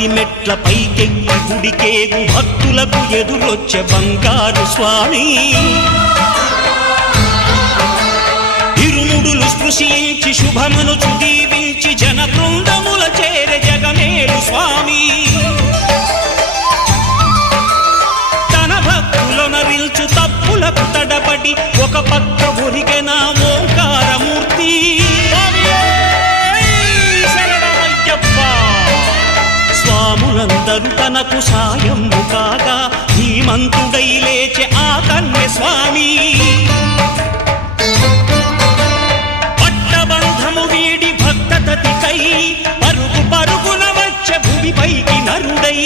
10 మెట్ల పైకెక్కి గుడికేగు భక్తులకు ఎదురొచ్చే బంగారు స్వామి ఇరుముడులు స్పృశించి శుభమనుచు దీవించి జన బృందముల చేరే జగమేలు స్వామి తన భక్తులొనరిల్చు తప్పులకు తడబడి ఒక పక్క ఒరిగెన ఓంకారమూర్తి స్వాములందరూ తనకు సాయము కాగా ధీమంతుడై లేచె ఆ కన్య స్వామి పట్టబంధము వీడి భక్తతతికై పరుగు పరుగున వచ్చె భూమిపైకి నరుడై